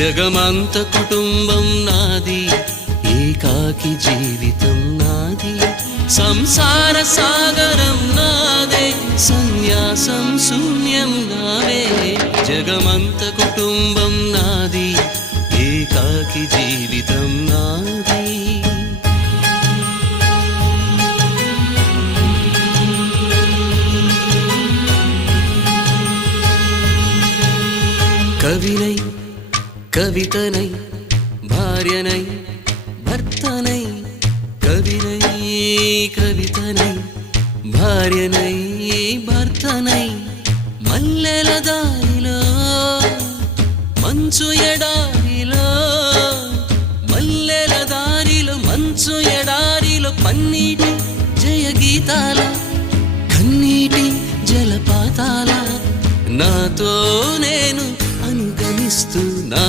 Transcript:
జగమంత కుటుంబం నాది, ఏకాకి జీవితం నాది, సంసార సాగరం నాదే, సన్యాసం శూన్యం నావే. జగమంత కుటుంబం నాది, ఏకాకి జీవితం నాది. కవినై కవితనై భార్యనై భర్తనై, కవినై కవితనై భార్యనై భర్తనై, మల్లెల దారిలో మంచు ఎడారిలో, మల్లెల దారిలో మంచు ఎడారిలో, పన్నీటి జయ గీతాల కన్నీటి జలపాతాల, నాతో నేను అనుగమిస్తూ